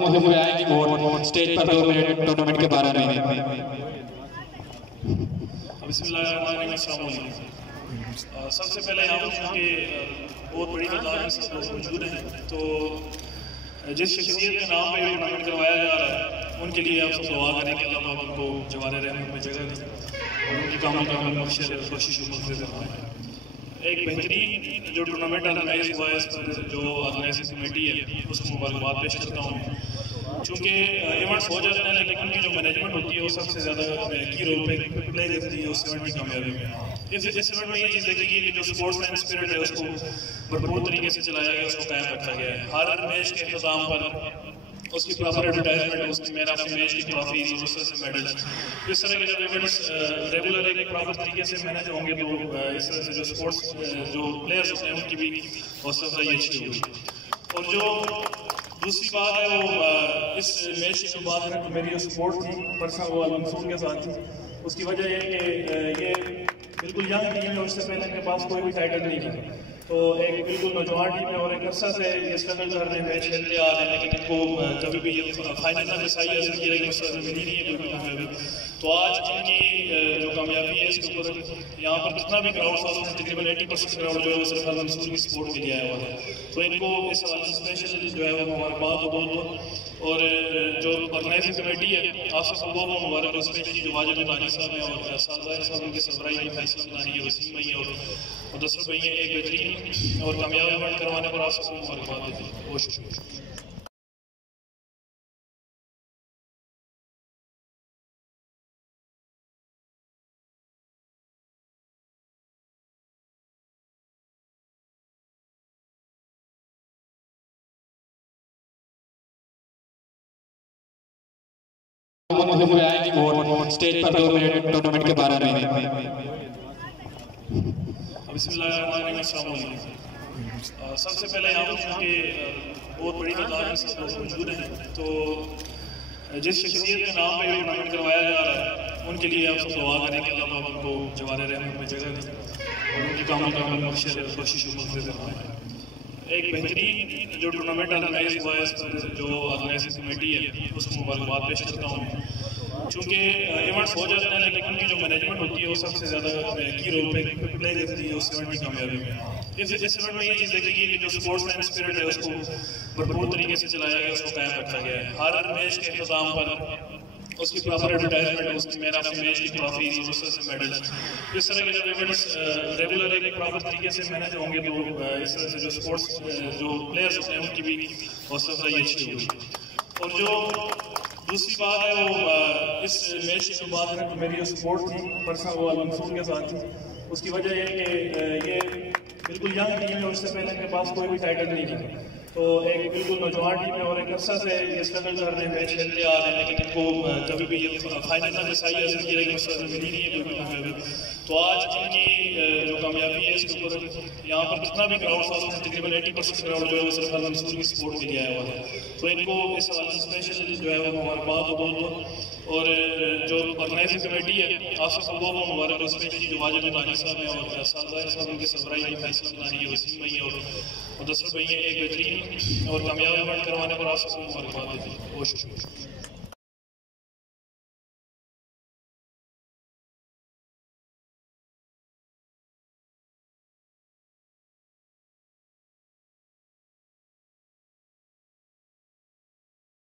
مجھے کوئی آئے گی ووٹ سٹیج پر 2 منٹ ٹورنامنٹ کے بارے میں. بسم اللہ الرحمن الرحیم. السلام علیکم. سب سے پہلے یہاں پر چونکہ بہت بڑی تعداد میں سب لوگ موجود ہیں تو جس شخصیت کے نام پہ ٹورنامنٹ کروایا جا رہا ہے ان کے لیے آپ سب دعا کریں کہ اللہ پاک ان کو جوار رحمت میں جگہ دے اور ان کی کامل مقصد کوشش و مقصد فرمائے. ایک بہترین جو ٹورنامنٹ آرگنائز ہوا ہے اس پر جو آرگنائزنگ کمیٹی ہے اس کو مبارکباد پیش کرتا ہوں. چونکہ ایونٹس ہو جاتے ہیں لیکن ان کی جو مینجمنٹ ہوتی ہے وہ سب سے زیادہ کی رول پہ پلے کرتی ہے اس ایونٹ کی کامیابی میں. اس ایونٹ میں یہ چیز دیکھی گئی کہ جو اسپورٹس مین اسپرٹ ہے اس کو بھرپور طریقے سے چلایا گیا, اس کو قائم رکھا گیا ہے. ہر میچ کے اختتام پر اس کی پراپر ایڈورٹائزمنٹ, اس کی مین آف دی میچ کی ٹرافیز اور اس طرح سے میڈلز, اس طرح کے جب ایونٹس ریگولر ایک پراپر طریقے سے مینیج ہوں گے تو اس طرح سے جو اسپورٹس جو پلیئرس ہوتے ہیں ان کی بھی حوصلہ افزائی اچھی ہوگی. اور جو دوسری بات ہے وہ اس میچ کی جو بات ہے تو میری جو سپورٹ تھی پرسنل وہ منصور کے ساتھ تھی. اس کی وجہ یہ کہ یہ بالکل ینگ ٹیم ہے, اس سے پہلے ان کے پاس کوئی بھی ٹائٹل نہیں تھا تو ایک بالکل نوجوان ٹیم ہے اور ایک عرصہ سے یہ اسٹرگل کر رہے ہیں, میچ کھیلتے آ رہے ہیں لیکن ان کو کبھی بھی یہ فائنل میں رسائی حاصل کی ہے کہ ملی نہیں ہے کوئی کامیابی. تو آج ان کی جو کامیابی ہے اس کے اوپر یہاں پر جتنا بھی کراؤڈ تھا تقریباً 80% کراؤڈ جو ہے وہ صرف منصور کی سپورٹ کے لیے آیا ہوا ہے. تو ان کو اس حوالے سے اسپیشل جو ہے وہ مبارکباد ہو بہت. اور جو آرگنائزنگ کمیٹی ہے آپ سب کو مبارک, اسپیشلی جو واجد الانی صاحب ہیں اور صاحب صاحب ان کی سربراہی میں فیصلہ بنانی ہے, وسیم بھائی اور مدثر بھائی ہیں, ایک بہترین اور کامیاب ایونٹ کروانے پر آپ سب کو مبارکباد دیتے ہیں. بہت شکریہ. مجھے کوئی آئے گی ووٹ سٹیج پر 2 منٹ ٹورنامنٹ کے بارے میں. بسم اللہ الرحمن الرحیم. السلام علیکم. سب سے پہلے یہاں پر چونکہ بہت بڑی تعداد میں سب لوگ موجود ہیں تو جس شخصیت کے نام پہ ٹورنامنٹ کروایا جا رہا ہے ان کے لیے آپ سب دعا کریں کہ اللہ پاک ان کو جوار رحمت میں جگہ دے اور ان کی کامل مقصد کوشش و مقصد فرمائے. ایک بہترین جو ٹورنامنٹ آرگنائز ہوا ہے اس پر جو آرگنائزنگ کمیٹی ہے اس کو مبارکباد پیش کرتا ہوں. چونکہ ایونٹس ہو جاتے ہیں لیکن ان کی جو مینجمنٹ ہوتی ہے وہ سب سے زیادہ کی رول پہ پلے کرتی ہے اس ایونٹ کی کامیابی میں. اس ایونٹ میں یہ چیز دیکھی گئی کہ جو اسپورٹس مین اسپرٹ ہے اس کو بھرپور طریقے سے چلایا گیا, اس کو قائم رکھا گیا ہے. ہر میچ کے اختتام پر اس کی پراپر ایڈورٹائزمنٹ, اس کی مین آف دی میچ کی ٹرافیز اور اس طرح سے میڈلز, اس طرح کے جب ایونٹس ریگولر ایک پراپر طریقے سے مینیج ہوں گے تو اس طرح سے جو اسپورٹس جو پلیئرس ہوتے ہیں ان کی بھی حوصلہ افزائی اچھی ہوگی. اور جو دوسری بات ہے وہ اس میچ کی جو بات ہے تو میری جو سپورٹ تھی پرسنل وہ منصور کے ساتھ تھی. اس کی وجہ یہ کہ یہ بالکل ینگ ٹیم ہے, اس سے پہلے ان کے پاس کوئی بھی ٹائٹل نہیں تھا تو ایک بالکل نوجوان ٹیم ہے اور ایک عرصہ سے یہ اسٹرگل کر رہے ہیں, میچ کھیلتے آ رہے ہیں لیکن ان کو کبھی بھی یہ فائنل میں رسائی حاصل کی ہے کہ ملی نہیں ہے کوئی کامیابی. تو آج ان کی جو کامیابی ہے اس کے اوپر یہاں پر جتنا بھی کراؤڈ تھا تقریباً 80% کراؤڈ جو ہے وہ صرف منصور کی سپورٹ کے لیے آیا ہوا ہے. تو ان کو اس حوالے سے اسپیشل جو ہے وہ مبارکباد ہو بہت. اور جو آرگنائزنگ کمیٹی ہے آپ سب کو مبارک, اسپیشلی جو واجد الانی صاحب ہیں اور صاحب ان کی سربراہی میں فیصلہ بنانی ہے, وسیم بھائی اور مدثر بھائی ہیں, ایک بہترین اور کامیاب ایونٹ کروانے پر آپ سب کو مبارکباد دیتے ہیں. بہت شکریہ.